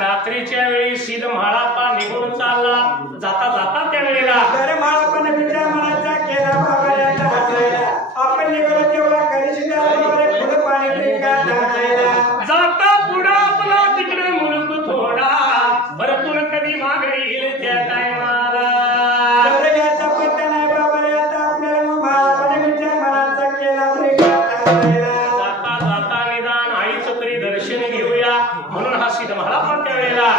रात्रीच्या वेळी सिद्ध म्हाळाप्पा निघून चालला. जाता जाता त्या वेळेला जाता पुढं आपला तिकडे मुलूक थोडा भरतून कधी मागे येईल त्या टायमाला. जाता जाता निदान आईचं तरी दर्शन घेऊया म्हणून हा सिद्ध म्हाळाप्पा त्या वेळेला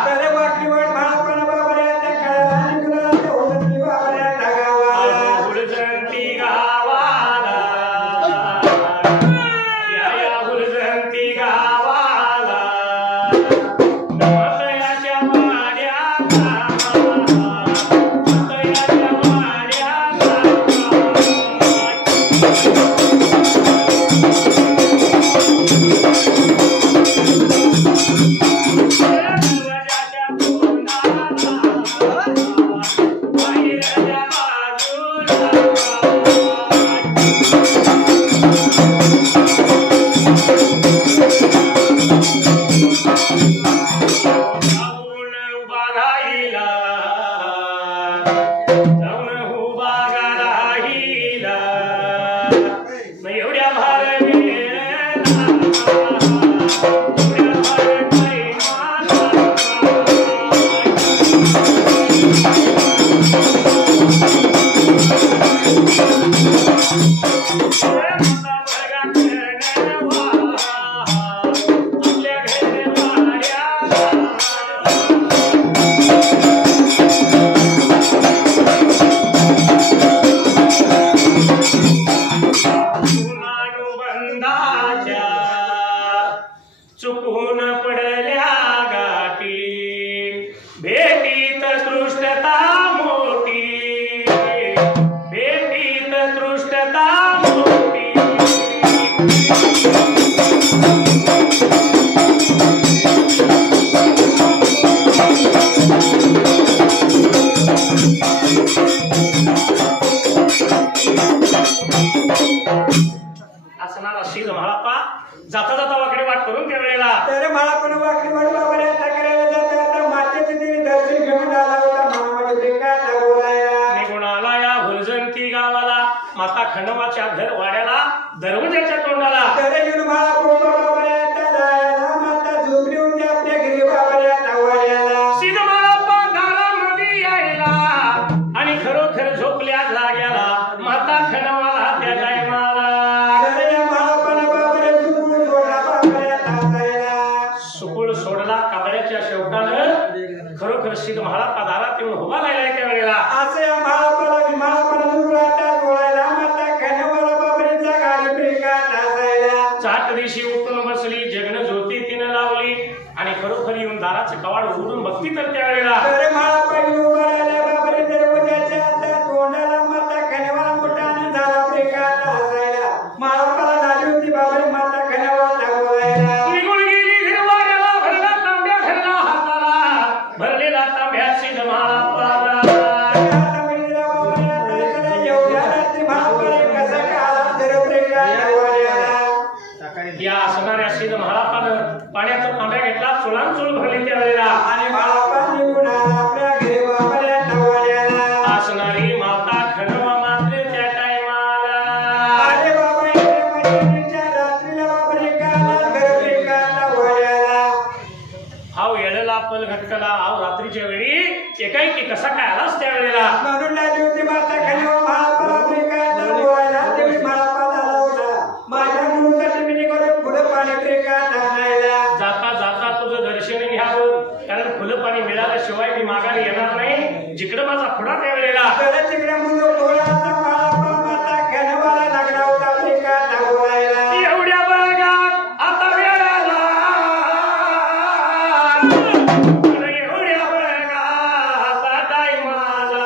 चुकून पडल्या गाठी भेटीत दृष्टता मोठी भेटीत दृष्टता मोठी असणारा सिद्ध म्हाळाप्पा जाता जाता वाकडे वाट करून त्या वेळेला तर मला पण वाकडी वाट बाबाला करायला जाता आता मातेचे तिने दर्शन घेऊन आला होता मामामध्ये काय बोलाया निघून आला या हुलजंती गावाला माता खंडोबाच्या घर वाड्याला दरवाजाच्या तोंडाला. तर येऊन मला बाबाला जायला माता झोपली होती आपल्या घरी बाबाला वाड्याला. सिद्ध म्हाळाप्पा दारामध्ये यायला आणि खरोखर झोपल्या जाग्याला माता खंडोबाला त्या टायमाला सुकुळ सोडला काबड्याच्या शेवटानं खरोखर सिद्ध म्हाळाप्पा दारात येऊन उभा राहिलाय त्या वेळेला. असं या म्हाळाप्पाला बोलायला माता खंडोबाला बाबरीचा गाडी फेकात असायला. चाट दिवशी उठून बसली जगन ज्योती तिनं लावली आणि खरोखर येऊन दाराचं कवाड उघडून बघती तर त्या वेळेला तर म्हाळाप्पा उभा राहिल्या बाबरी दरवाजाच्या तोंडाला माता खंडोबाला मोठ्यानं झाला फेकात असायला. म्हाळाप्पाला झाली होती बाबरी माता खंडोबाला बोलायला. निघून गेली हिरवाड्याला भरला तांब्या धरला हाताला भरलेला तांब्या सिद्ध म्हाळाप्पाला. या असणाऱ्या सिद्ध म्हाळाप्पानं पाण्याचा तांब्या घेतला चुळांचुळ भरली त्या वेळेला आणि म्हाळाप्पा निघून आला आपल्या घरी बाबाला नवाड्याला. असणारी माता खंडोबा मात्र त्या टायमाला अरे बाबा रात्रीला बाबरे काला घर काला वाड्याला. हाव येळला पल घटकला हाव रात्रीच्या वेळी एकाएकी कसा काय आलास त्या वेळेला. म्हणून लागली होती माता खंडोबा म्हाळाप्पा बाबरे काला बोलायला. तेव्हा म्हाळाप्पा झाला होता माझ्या मुलासाठी मी निघून पुढं पाणी फेकात आणायला. जाता जाता तुझं दर्शन घ्यावं कारण फुलं पाणी मिळाल्याशिवाय मी माघारी येणार नाही जिकडं माझा पुढा त्या वेळेला. तर तिकडे मुलं थोडासा म्हाळाप्पा माता खंडोबाला लागला होता फेकात बोलायला. एवढ्या बघात आता वेळाला एवढ्या बघात आता टायमाला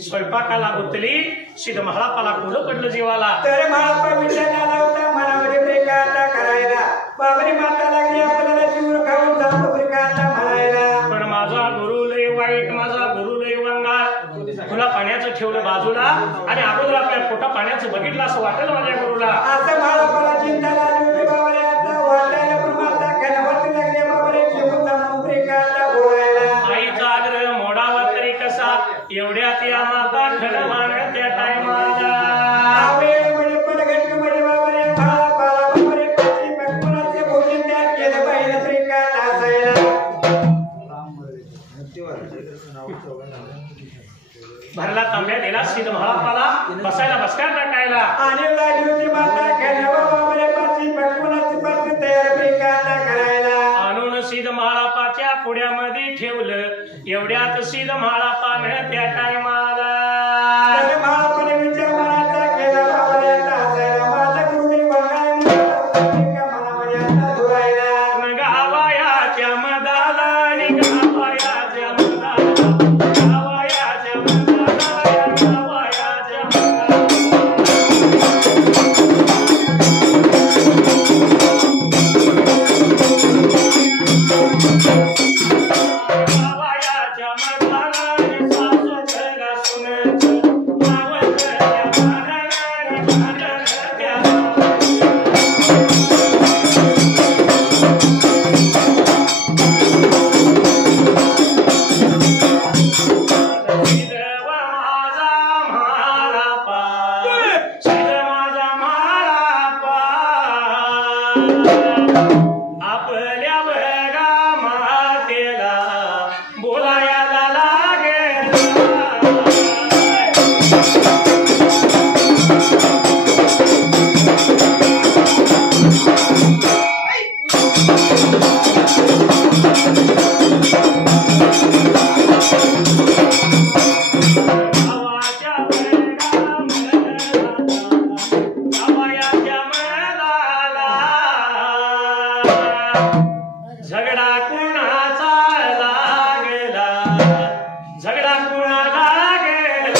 स्वयंपाकाला गुंतली सिद्ध महाळापाला कुठं पडलं जीवाला तर महाळापा विचारला होता मनामध्ये प्रेकाला करायला बाबरी माता लागली आपल्याला जीव खाऊन जातो प्रेकाला म्हणायला पण माझा गुरु लय वाईट माझा गुरु लय वंगाळ तुला पाण्याचं ठेवलं बाजूला आणि अगोदर आपल्या पोटा पाण्याचं बघितलं असं वाटेल माझ्या गुरुला असं महाळापाला चिंता लागली होती बाबरे आता वाटायला पण माता कणावरती लागली बाबरे जीव जाऊन प्रेकाला बोलायला आईचा आग्रह मोडावा तरी कसा एवढ्यात या माता खडवान त्या टायमाला आवे म्हणजे पडगट म्हणजे बाबरे महाळापाला बाबरे पाची पकवानाचे भोजन त्या केलं पाहिजे प्रेकाला असायला भरला तांब्या दिला सिद्ध महाळापाला बसायला बसकार टाकायला आणि लागली होती माता खडवा बाबरे पाची पकवानाची पात्र तयार प्रेकाला करायला आणून सिद्ध महाळापाच्या पुढ्यामध्ये ठेवलं एवढ्यात सिद्ध महाळापानं त्या टायमाला महाळापाने विचार मनाचा केला बाबरे असायला माझा गुरुदेव वंगाळ्या मनामध्ये आता धुरायला गावायाच्या मदाला आणि गावायाच्या मदाला गावायाच्या मदाला गावायाच्या मदाला गावायाच्या मदाला सासू घरा सुनेचं मावळत्या मानाला घालत्या आपल्या बघा मातेला बोलायला लागेल गावाच्या गावाच्या मनाला झगडा कुणाचा लागला झगडा कुणाला लागला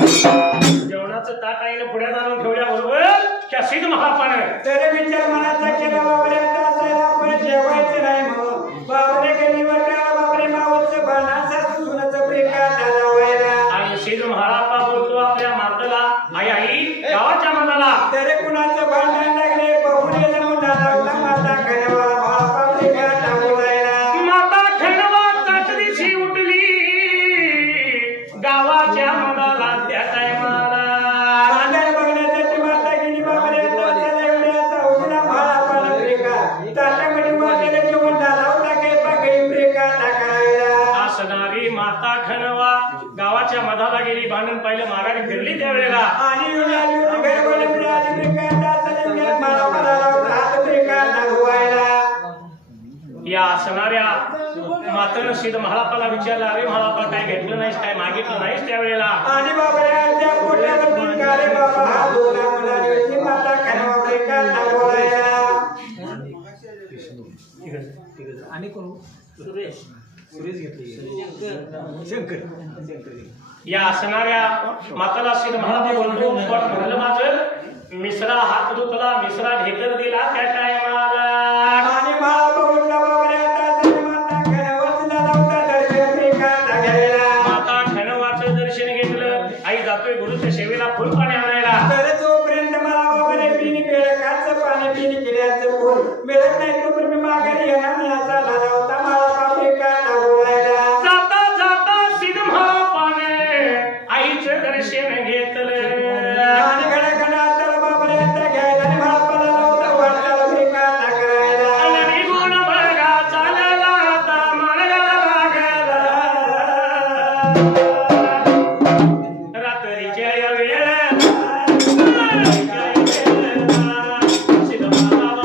जेवणाचं ताट आईनं पुढे जाणून ठेवल्याबरोबर त्या सिद्ध महापानं तर विचार मनाचा केला बाबा बाजारला गेली भांडण पाहिलं माघारी फिरली त्यावेळेला आणि येऊन आली होती घरवाली मिळाली प्रिकांता चलन गेला मला पडाला होता हात प्रिकांता धुवायला. या असणाऱ्या मातनं सिद्ध महाळापाला विचारलं अरे महाळापा काय घेतलं नाहीस काय मागितलं नाहीस त्यावेळेला आणि बाबा त्या पोटावरती का रे बाबा हा दोघा मुलाची होती माता खनवा प्रिकांता बोलायला. आणि कोण सुरेश घेतले शंकर या असणाऱ्या माताला सिद्ध महाळापा बोलतो पण म्हणलं माझं मिश्रा हात धुतला मिश्रा ढेकर दिला त्या टायमाला आणि महाळापा उठला बाबा आता माता खनवाचला लावता दर्शन प्रिकांता घ्यायला. माता खनवाचं दर्शन घेतलं आई जातोय गुरुच्या सेवेला फुल पाणी आणायला तर जोपर्यंत मला बाबाने पिणी पेळकाचं पाणी पिणी केल्याचं फुल मिळत नाही तोपर्यंत माघारी येणार नाही असा झाला होता मला बापरे का बोलायला. जाता जाता सिद्ध महाळापाने आईचं दर्शन घेतलं आणि घडाघडा तर बाबाने आता घ्यायला आणि महापाला लावता वाटला प्रिकांता करायला. आणि गुण बघा चालला आता मार्गाला लागला रात्रीच्या या वेळेला सिद्ध महाळापा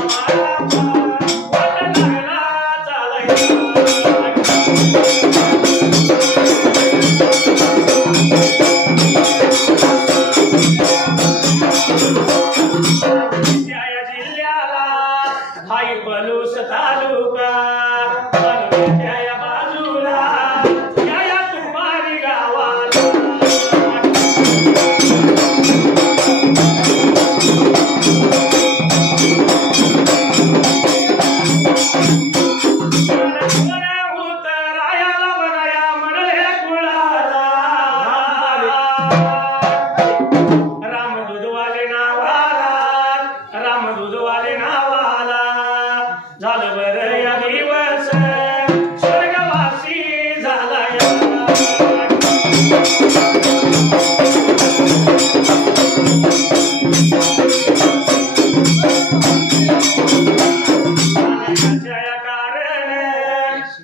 वाट लागला चालायला या जिल्ह्याला हाय पलूस तालुका तालुक्याच्या या बाजूला या तुंबारी गावाला उतरायाला बनाया म्हणले कुळाला राम दूधवाले नावाला झालं बरं या दिवस स्वर्गवासी झाला कारण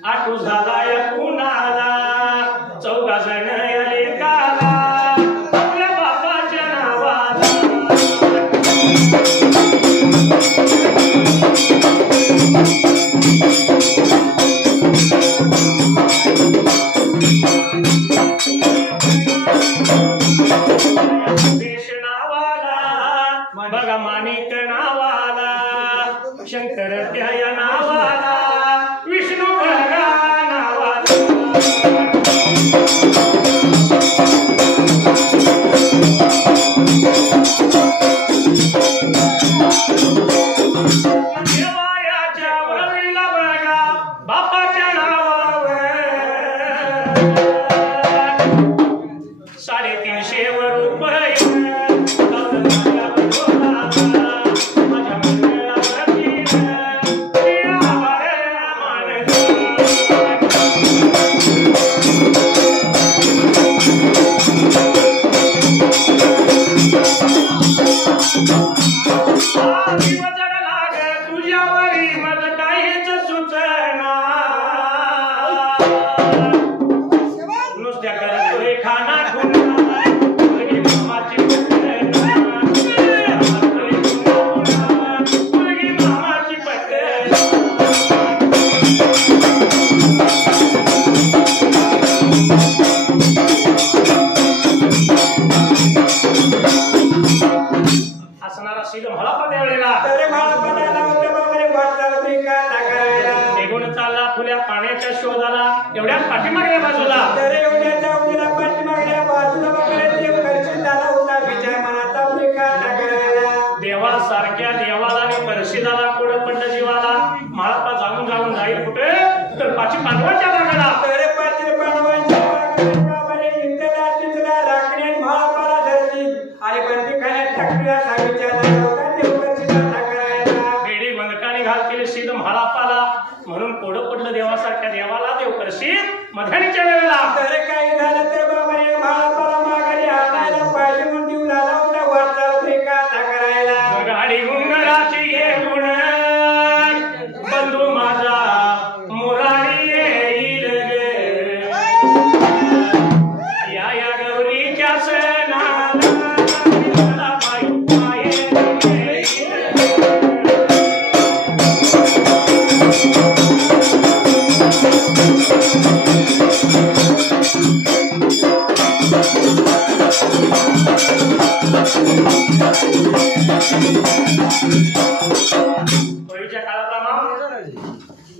आठू झाला या कुणाला चौघा जण आले काला आपल्या बापाच्या नावाला देश नावाला बघा माणिक नावाला शंकर त्या या नावाला विष्णू बघा नावाला देवायाच्या वळीला बघा बापाच्या नावावर 350 रुपये माझ्या मंडळावरती तुझ्यावरी मग काहीच सुचना नुसत्या करतोय खाना खुना मुलगी मामाची मुलगी मामाची असणारा सिद्ध महाळापा त्यावेळेला निघून चालला खुल्या पाण्याच्या शोधाला एवढ्याच पाठीमागल्या बाजूला देवासारख्या देवाला आणि परिषदाला कुठं पंड जीवाला महाळापा जाऊन जाईल कुठे तर पाची पांडवांच्या भागाला बेडी बंदकाने घालतील सिद्ध महाळापाला म्हणून कोडं पडलं देवासारख्या देवाला देव करशील मध्यानीच्या वेळेला काही झालं तर बाबा महाळापाला माघारी आणायला पाहिजे म्हणून देऊ झाला होता वाचा प्रिकांता करायला गाडी गुंगराची घेऊन बंधू माझा मुरारी येईल गे या गौरी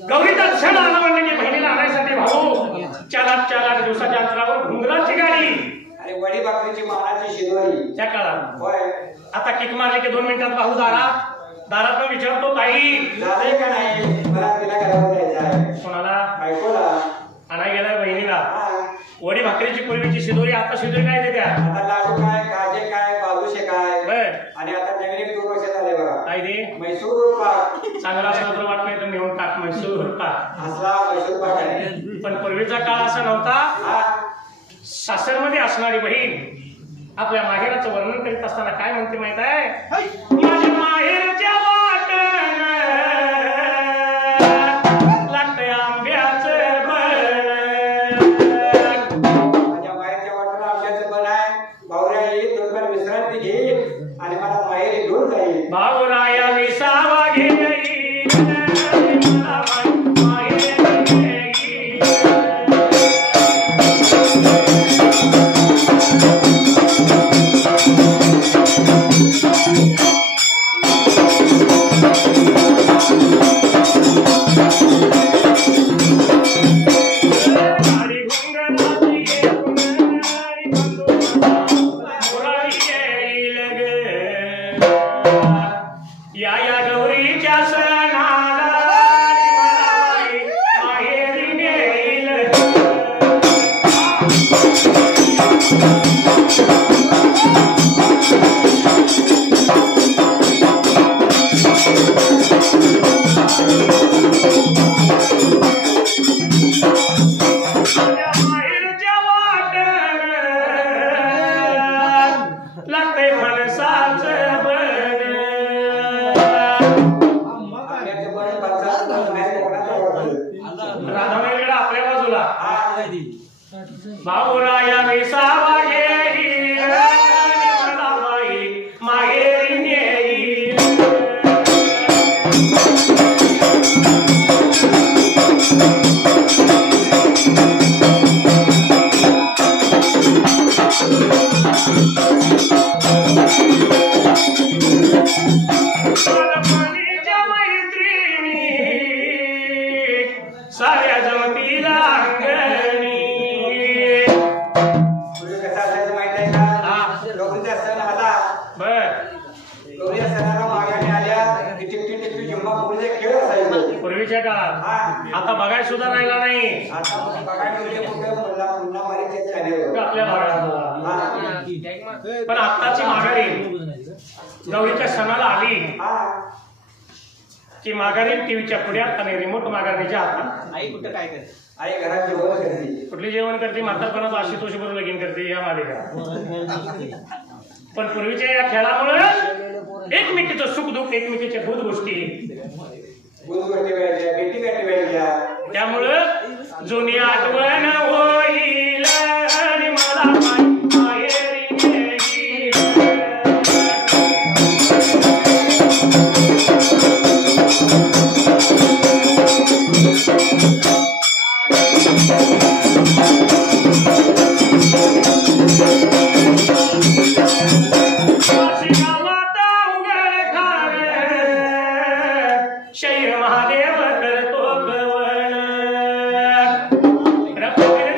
गौरीचा क्षण आला म्हणलं की बहिणीला आणायसाठी भाऊ 4-8 दिवसाच्या अंतरावर घुंगराची गाडी आणि वडी भाकरीची मानाची शिदोरी त्या काळात. होय आता किक मारले की 2 मिनिटात भाऊ दारात विचारतो ताई झालंय का नाही मला तिला घरावर जायचं आहे कोणाला बायकोला आणा गेलाय बहिणीला. हा वडी भाकरीची पूर्वीची शिदोरी आता शिदोरी काय देत्या आता लाडू काय काजे काय बालुशे काय बर आणि आता नवीन एक 2 वर्ष झाले बघा काय दे मैसूर पाक चांगला असला तर वाटत नाही तर नेऊन टाक म्हैसूर पाक. असला मैसूर पाक आहे पण पूर्वीचा काळ असा नव्हता. हा सासरमध्ये असणारी बहीण आपल्या माहेराचं वर्णन करीत असताना काय म्हणते माहित आहे माझ्या माहेरच्या वाटण लागतंय आंब्याचं बन. माझ्या माहेरच्या वाटेला आमच्याचं बन आहे भावऱ्या येईल 2 बार विश्रांती घेईल आणि मला माहेरी घेऊन जाईल भाऊराया विसावा घेईल मला माहेर घेईल. या गौरीच्या सणाला माहेरी नेईल. माहेरच्या वाटण लागतंय फणसाचं बन. आंब्याचं बन पंचायत माहेर कोणाचं आवडतं राधाबाईकडे आपल्या बाजूला हा भाऊराया विसावा घेईल मला बाई माहेरी नेईल. बालपणीच्या मैत्रिणी साऱ्या जमतीला अंगणी. तुझं कसं असायचं माहित आहे का गौरीचा सण आला बर गौरीच्या सणाला मागाने आल्या की टिपटी टिपटी जिम्मा फुगडीचे खेळ असायचे पूर्वीच्या काळात. हा आता बघायला सुद्धा राहिला नाही आता बघायला गेले कुठे पुन्हा मारीचे चॅनेल आपल्या भागात. पण आत्ताची माघारी गौरीच्या सणाला आली की माघारी टीव्हीच्या पुढ्यात आणि रिमोट माघारीच्या हातात. आई कुठं काय करते आई घरात जेवण करते कुठली जेवण करते म्हातारपणात आशुतोष बरोबर लगीन करते या मालिका. पण पूर्वीच्या या खेळामुळे एकमेकीचं सुख दुःख एकमेकीच्या भूत गोष्टी गोष्टी वेळच्या बेटी गाठी वेळच्या त्यामुळं जुनी आठवण होईल आणि मला माहेरी नेईल. शैर महादेव करतो गवळ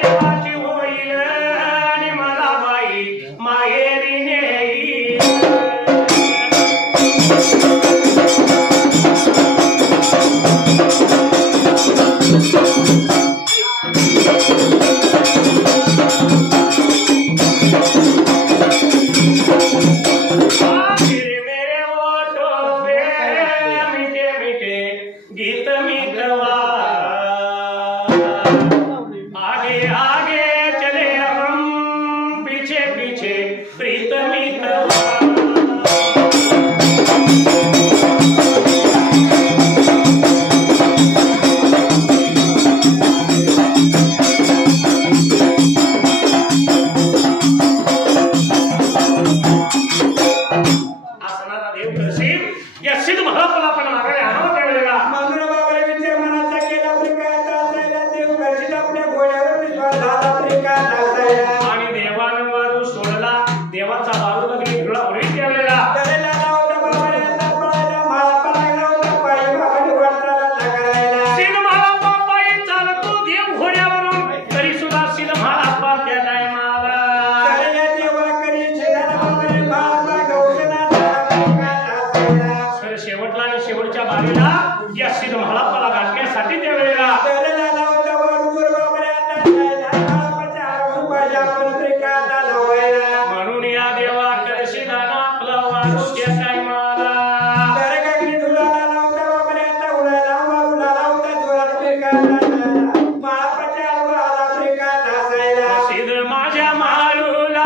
देवाची होईल आणि मला बाई माहेरी नेईल. मेरे ओठों पे मीठे मीठे गीत मिटवा आगे आगे चले हम पीछे पीछे प्रीत मिटवा. असणारा देव करशील या सिद्ध महाराजाला आपण मागायला आणावं त्यावेळेला माधुरा बाबाला विचार मनाचा पाण्यासाठी त्यावेळेला म्हणून या देवा करशिदाना आपला वारू घेताय मला सिद्ध माझ्या माळूला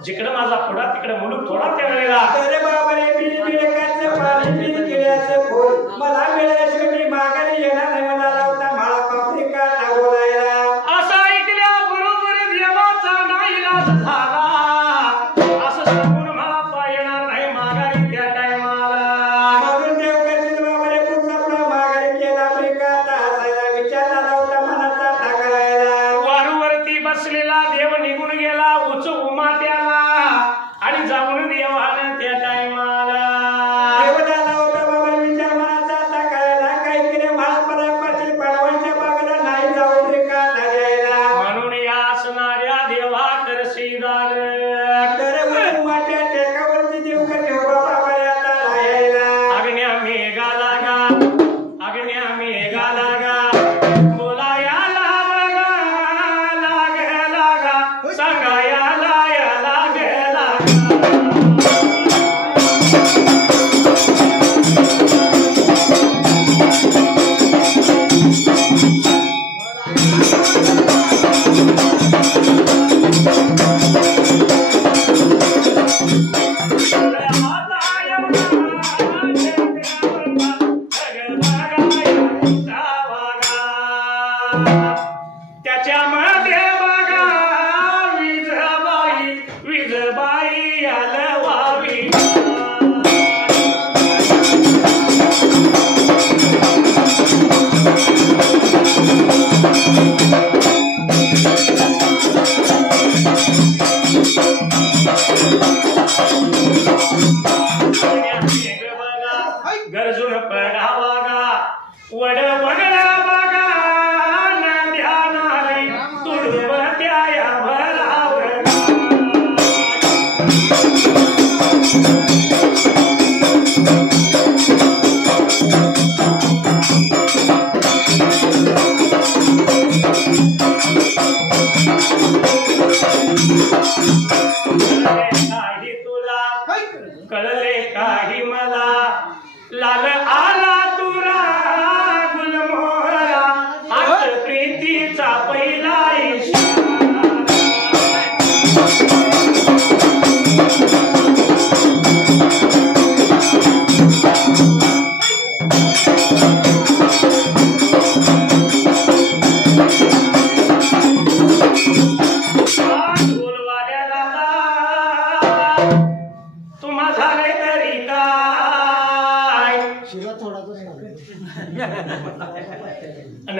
जिकडे माझा पुढा तिकडे मुलूक थोडा त्यावेळेला मला मिळाल्याशिवाय मागायला येणार नाही म्हणाला होता मला पापरिका बोलायला असं ऐकल्या बरोबर देवाचा नाईलाज झाला असं सांगून मला येणार नाही मागारी त्या टायमाला म्हणून देव करशील बाबारे पुढचा पुढा मागारी केला आफ्रिका हसायला विचार झाला होता मनाचा टाकायला वारूवरती बसलेला देव निघून गेला उच उमा त्याला आणि जाऊन देवानं त्या टायमाला देवदाला होता बाबा विचार मनाचा टाकायला काही केले महापरापाची पाडवांच्या बागेला नाही जाऊन रे का द्यायला म्हणून या असणाऱ्या देवा करशीदार तर उमाच्या टेकावरती देव कधी हो बाबा आता राहायला अग्न्या मेघा लागा बोलाया लागा सांगाया त्याच्यामध्ये बघा विजबाई आलवावी गरजून पडावा गा वड बगला बघा ध्यानाली तुडुंब त्या भरावर काही तुला कळले काही मला लाल आला तुरा गुलमोहरा हात प्रीतीचा पहिला इशारा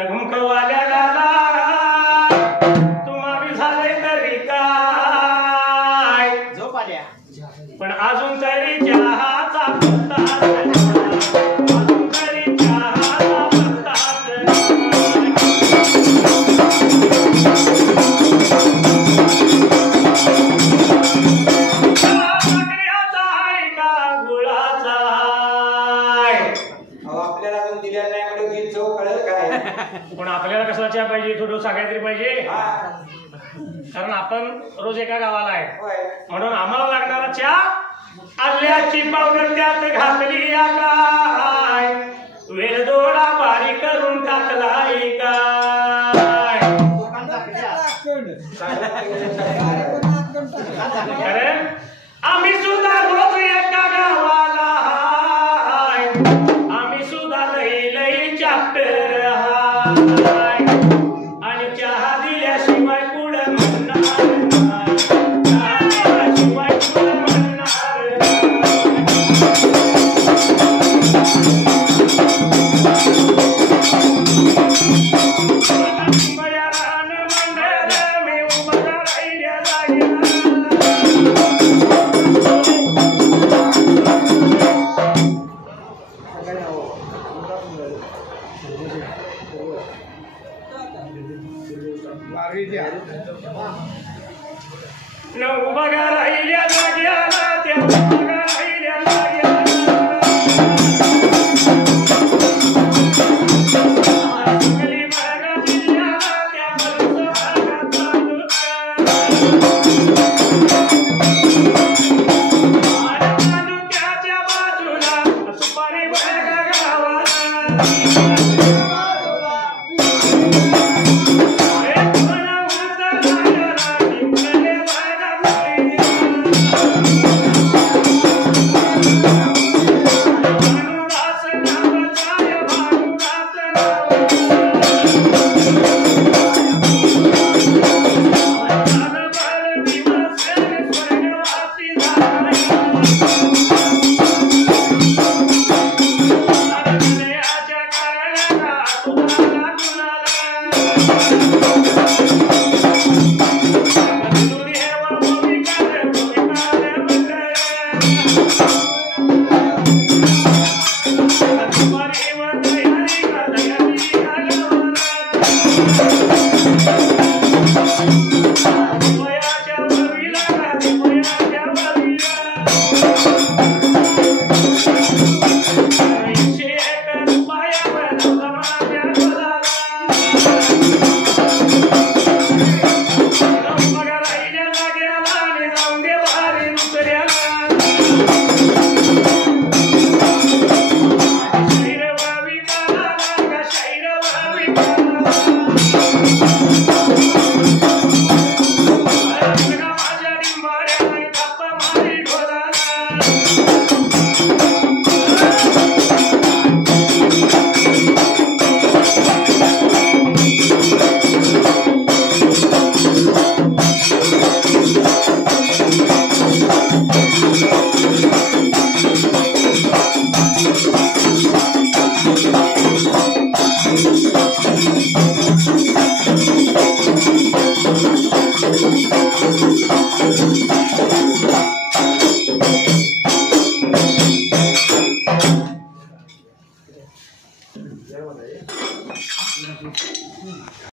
घुमकवाल्याला तुम्हा बी झाले तरी काय झोप आल्या पण अजून तरी चहाचा पत्ताच अजून तरी चहाचा पत्ताच साखरेचा आहे का गुळाचा आहे आपल्याला अजून दिलेला नाही म्हणजे ती चव कळेल काय पण आपल्याला कसा चहा पाहिजे थोडं सांगायला तरी पाहिजे हा कारण आपण रोज एका गावाला आहे होय म्हणून आम्हाला लागणारा चहा आल्याची पावडर त्यात घातली काय वेलदोडा बारीक करून टाकलाय काय कारण आम्ही सुद्धा रोज एका गावाला हाय आम्ही सुद्धा लई लई चॅप्टर हाय आणि चहा दिल्याशिवाय पुढे म्हणणार नाही चहा दिल्याशिवाय पुढे म्हणणार बयान मंडळ मी उभा राहिल्या जागेला न उभा राहिल्या जाग्याला त्या उभा राहिल्या जाग्याला सकली भागा जिल्ह्याला त्या बरस भागात तालुक्याच्या बाजूला सुपारी भागा गावाला